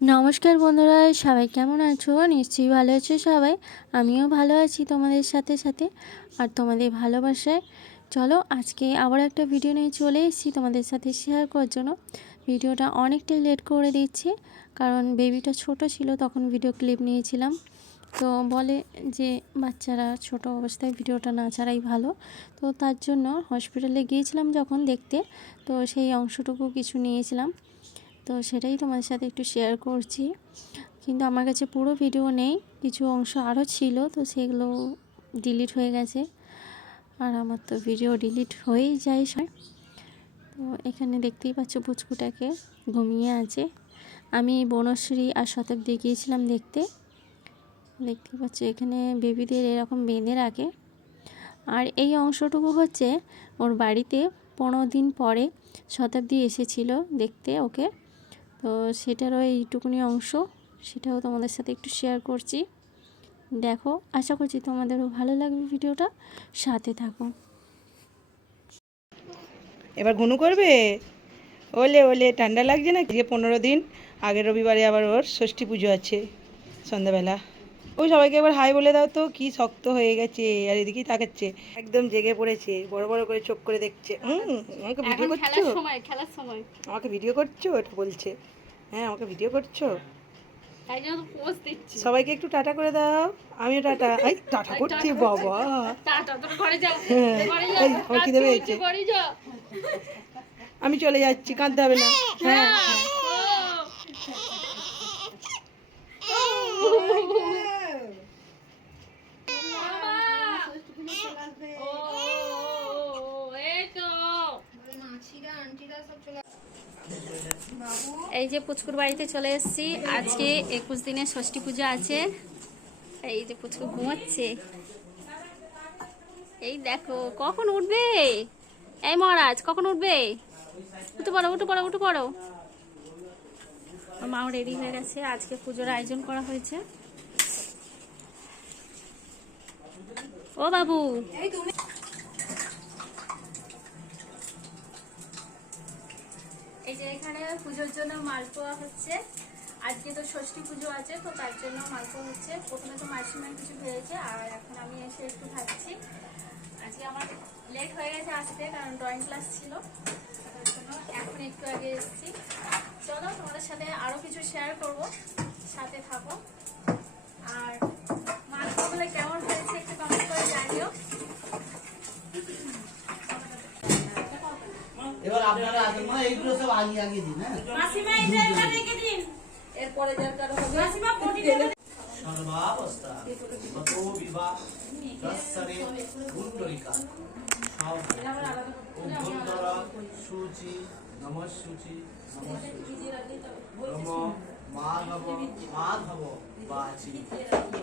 নমস্কার বন্ধুরা, সবাই কেমন আছো? নিশ্চয়ই ভালো আছো সবাই। আমিও ভালো আছি তোমাদের সাথে সাথে আর তোমাদের ভালোবাসায়। চলো আজকে আবার একটা ভিডিও নিয়ে চলে এসেছি তোমাদের সাথে শেয়ার করার জন্য। ভিডিওটা অনেকটাই লেট করে দিচ্ছি কারণ বেবিটা ছোট ছিল, তখন ভিডিও ক্লিপ নিয়েছিলাম। তো বলে যে বাচ্চারা ছোট অবস্থায় ভিডিওটা না ছাড়াই ভালো। তো তার জন্য হসপিটালে গিয়েছিলাম যখন দেখতে, তো সেই অংশটুকু কিছু নিয়েছিলাম। তো সেটাই তোমাদের সাথে একটু শেয়ার করছি, কিন্তু আমার কাছে পুরো ভিডিও নেই, কিছু অংশ আরও ছিল, তো সেগুলো ডিলিট হয়ে গেছে। আর আমার তো ভিডিও ডিলিট হয়েই যায় সব। তো এখানে দেখতেই পাচ্ছ পুচকুটাকে ঘুমিয়ে আছে। আমি বনশ্রী আর শতাব্দী গিয়েছিলাম দেখতে পাচ্ছ এখানে বেবিদের এরকম বেঁধে রাখে। আর এই অংশটুকু হচ্ছে ওর বাড়িতে 15 দিন পরে শতাব্দী এসেছিল দেখতে ওকে। তো সেটারও এইটুকুনি অংশ, সেটাও তোমাদের সাথে একটু শেয়ার করছি। দেখো, আশা করছি তোমাদেরও ভালো লাগবে, ভিডিওটা সাথে থাকো। এবার ঘুনু করবে। ওলে ওলে ঠান্ডা লাগছে না? যে 15 দিন আগের রবিবারে আবার ওর ষষ্ঠী পুজো আছে সন্ধ্যাবেলা। ওই সবাইকে এবার হাই বলে দাও তো। কি শক্ত হয়ে গেছে, আর এদিকেই তাকাচ্ছে, একদম জেগে পড়েছে, বড় বড় করে চোখ করে দেখছে। আমাকে ভিডিও করছো? খেলার সময় আমাকে ভিডিও করছো এটা বলছে। হ্যাঁ, আমাকে ভিডিও করছো। তাই জন্য পোজ দিচ্ছি। সবাইকে একটু টাটা করে দাও। আমিও টাটা। এই টাটা করছি বাবা। টাটা, তোর ঘরে যা, হ্যাঁ, ঘরে যা, এই আমার খিদে পেয়েছে। ঘরে যা। আমি চলে যাচ্ছি, কাঁদতে হবে না। হ্যাঁ, এই যে পুচকুর বাড়িতে চলে এসেছি। আজকে 21 দিনের ষষ্ঠী পূজা আছে। এই যে পুচকু ঘুমাচ্ছে। এই দেখো কখন উঠবে, এই মহারাজ কখন উঠবে? উঠে পড়ো, উঠে পড়ো, উঠে পড়ো। মাও রেডি হয়ে গেছে, আজকে পুজোর আয়োজন করা হয়েছে। ও বাবু, এই যে এখানে পুজোর জন্য মালপোয়া হচ্ছে। আজকে তো ষষ্ঠী পুজো আছে, তো তার জন্য মালপোয়া হচ্ছে। প্রথমে তো মাসিমা কিছু ভেজেছে, আর এখন আমি এসে একটু খাচ্ছি। আজকে আমার লেট হয়ে গেছে আসতে, কারণ ড্রয়িং ক্লাস ছিল, তার জন্য এখন একটু আগে এসেছি। চলো তোমাদের সাথে আরো কিছু শেয়ার করব, সাথে থাকো। আর মালপোয়াগুলো কেমন হয়েছে একটু কমেন্ট করে জানিও। এবার আপনারা আসেন, মানে এইগুলো সব আগে আগে দিন। হ্যাঁ, মাসিমা এই জায়গা রেখে দিন, এরপরে যার কারো হবে। মাসিমা পটি দেবে। সর্বাবস্থা কত বিবাহ দর্শনে কুণ্ডলিকা অভ্যন্তরা সূচি নমঃসূচি নম মাধব মাধব বাচি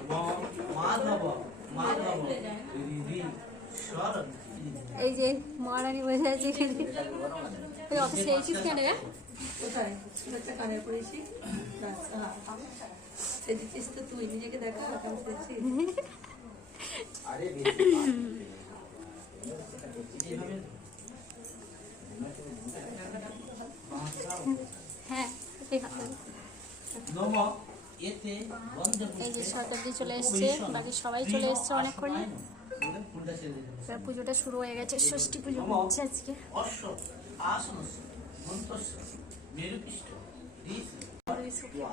নম মাধব মাধব হৃদি শরণ। এই যে মহারানী বসে আছে এখানে। তুই অফিসে এসেছিস কেন রে? কোথায় একটা কানের পড়েছি। এদিকে তো তুই নিজেকে দেখা কেমন করছিস। হ্যাঁ, এই যে শতাব্দী চলে এসছে, বাকি সবাই চলে এসছে অনেকক্ষণই। পুজোটা শুরু হয়ে গেছে, ষষ্ঠী পুজো হচ্ছে আজকে।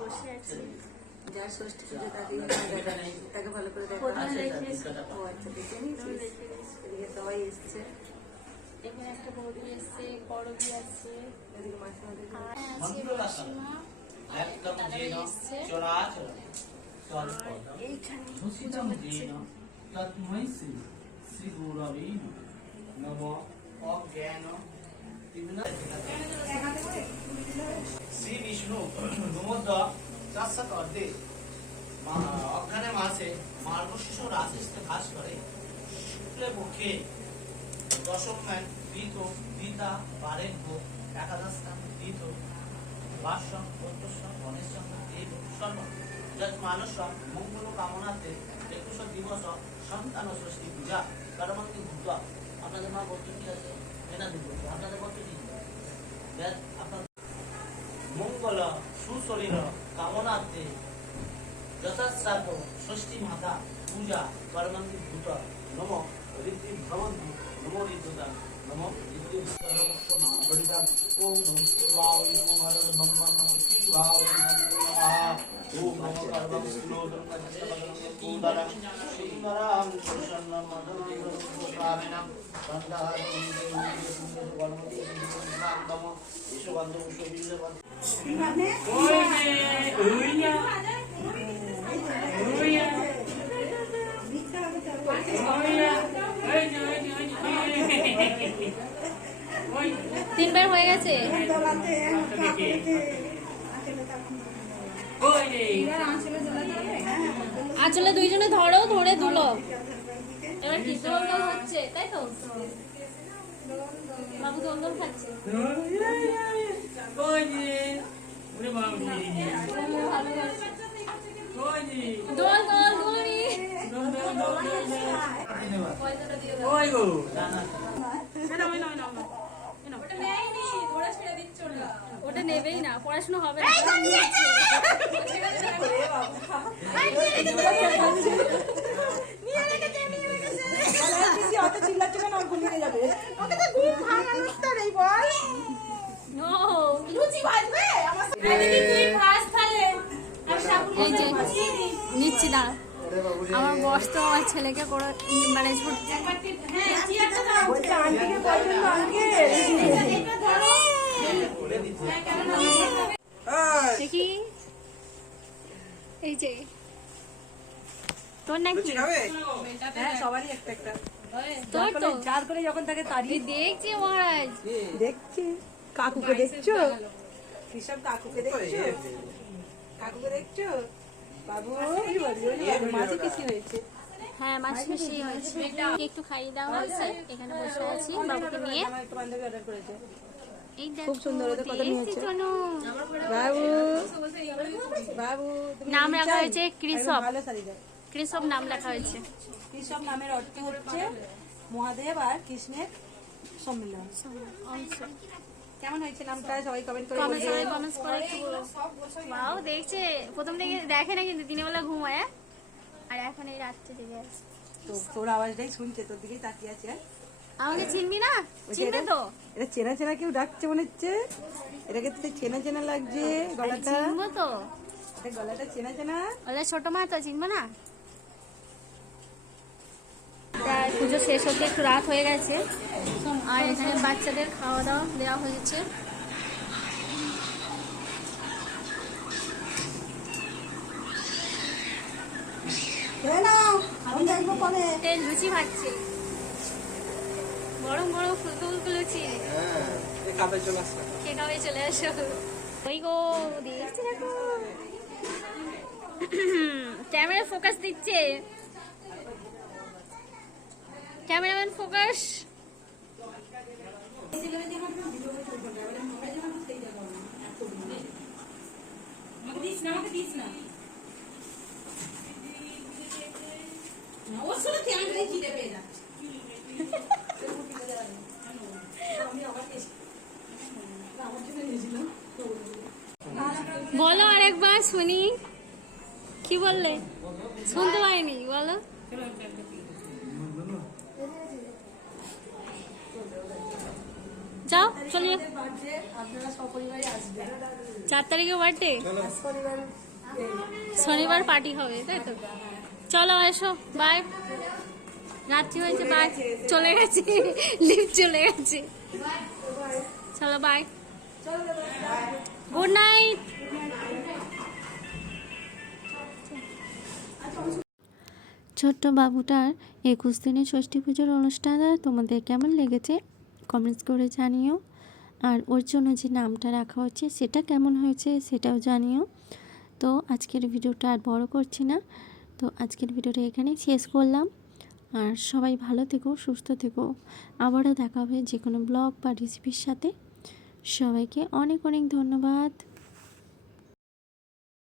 বসে আছি, যার ষষ্ঠী পুজো তাকে ভালো করে দেখা। ও আচ্ছা, দেখে নিয়েছিস। এদিকে সবাই এসছে। এখানে একটা বৌদি এসছে, বড়দি আছে, এদিকে মাসিমা দেখে। আর আছে মাসিমা, আর একটা দাদাভাই এসছে। এইখানে পুজো হচ্ছে। শ্রী বিষ্ণু অজ্ঞানে মাসে মার্গশীর্ষ রাশিতে ঘাস করে শুক্লে পক্ষে দশম ম্যান দ্বিত দ্বিতা বারেভ্য একাদশ স্থান দ্বিত বাসম অন্তঃসম গণেশম দেব সর্ব যত মানুষ মঙ্গল কামনাতে 21 দিবস সন্তান ষষ্ঠী পূজা কর্মন্তি ভূত। আপনাদের মা বলতে কি আছে? এনা দিব আপনাদের বলতে কি আপনার মঙ্গল সুশরীর কামনাতে যথাশ্রাদ্ধ ষষ্ঠী মাতা পূজা কর্মান্তি ভূত নম ঋদ্ধি ভ্রমন্তি নমো ঋদ্ধতা নম ঋদ্ধি ভরিতা ওম নমঃ শিবায় নমঃ হরর ব্রহ্মা নমঃ শিবায় নমঃ ওম নমঃ কার্বং স্লোদং কুণ্ডলং সুন্দরং প্রসন্নম মদনং সন্দাহারং গণপতি নাম বিশ্ববন্ধু বিশ্ববিন্দু তিনবার হয়ে গেছে। আঁচলে দুইজনে ধরো, ধরে তুলো। এবার কি দোল দোল হচ্ছে, তাই তো? বাবু দোল দোল খাচ্ছে। দোল দোল দোলনি। ওটা নেবেই না, পড়াশোনা হবে না। এই যে নিচ্ছি না, আমার বস তো আমার ছেলেকে করে মানে দেখি। এই যে তোর নাকি সবারই একটা একটা তোর তো চার করে যখন তাকে তাড়িয়ে দেখছি মহারাজ। দেখছি কাকুকে দেখছো, কিসব কাকুকে দেখছো, কাকুকে দেখছো বাবু, মাঝে কি হয়েছে? হ্যাঁ মাছ বেশি হয়েছে, একটু খাইয়ে দেওয়া হয়েছে। এখানে বসে আছি বাবুকে নিয়ে। এই খুব সুন্দর, ওদের কত নিয়েছে বাবু, বাবু নাম রাখা হয়েছে কৃষক। ভালো শাড়ি দাও। কৃষক নাম লেখা হয়েছে। কৃষক নামের অর্থ হচ্ছে মহাদেব আর কৃষ্ণের সম্মিলন। কেমন হয়েছে নামটা? সবাই কমেন্ট করে বলবে। কমেন্টস করে একটু বলো। বাও দেখছে, প্রথম থেকে দেখে না কিন্তু দিনের বেলা ঘুমায়, আর এখন এই রাত্রে জেগে আছে। তো তোর আওয়াজটাই শুনছে, তোর দিকেই তাকিয়ে আছে। আমাকে চিনবি না? চিনবে তো? এটা চেনা চেনা কেউ ডাকছে মনে হচ্ছে, এটাকে তো চেনা চেনা লাগছে গলাটা, চিনবো তো, এটা গলাটা চেনা চেনা। ওটা ছোট মা তো, চিনবো না? প্রায় পুজো শেষ হতে একটু রাত হয়ে গেছে, আর এখানে বাচ্চাদের খাওয়া দাওয়া দেওয়া হয়েছে। তেল লুচি ভাজছে, গরম গরম ফুলকো ফুলকো লুচি। কে খাবে চলে আসো। ওই গো দেখছি দেখো, ক্যামেরা ফোকাস দিচ্ছে, ক্যামেরাম্যান ফোকাস। বলো আরেকবার শুনি, কি বললে? শুনতে পাইনি, বলো। যাও চলে যাও। 4 তারিখে বার্থডে, শনিবার পার্টি হবে, তাই তো? চলো এসো, বাই। রাত্রি হয়েছে, বাই। চলে গেছে, লিফট চলে গেছে। চলো বাই, গুড নাইট। ছোট্ট বাবুটার 21 দিনের ষষ্ঠী পুজোর অনুষ্ঠানটা তোমাদের কেমন লেগেছে কমেন্টস করে জানিও, আর ওর জন্য যে নামটা রাখা হচ্ছে সেটা কেমন হয়েছে সেটাও জানিও। তো আজকের ভিডিওটা আর বড় করছি না, তো আজকের ভিডিওটা এখানেই শেষ করলাম। আর সবাই ভালো থেকো, সুস্থ থেকো। আবারও দেখা হবে যে কোনো ব্লগ বা রেসিপির সাথে। সবাইকে অনেক অনেক ধন্যবাদ।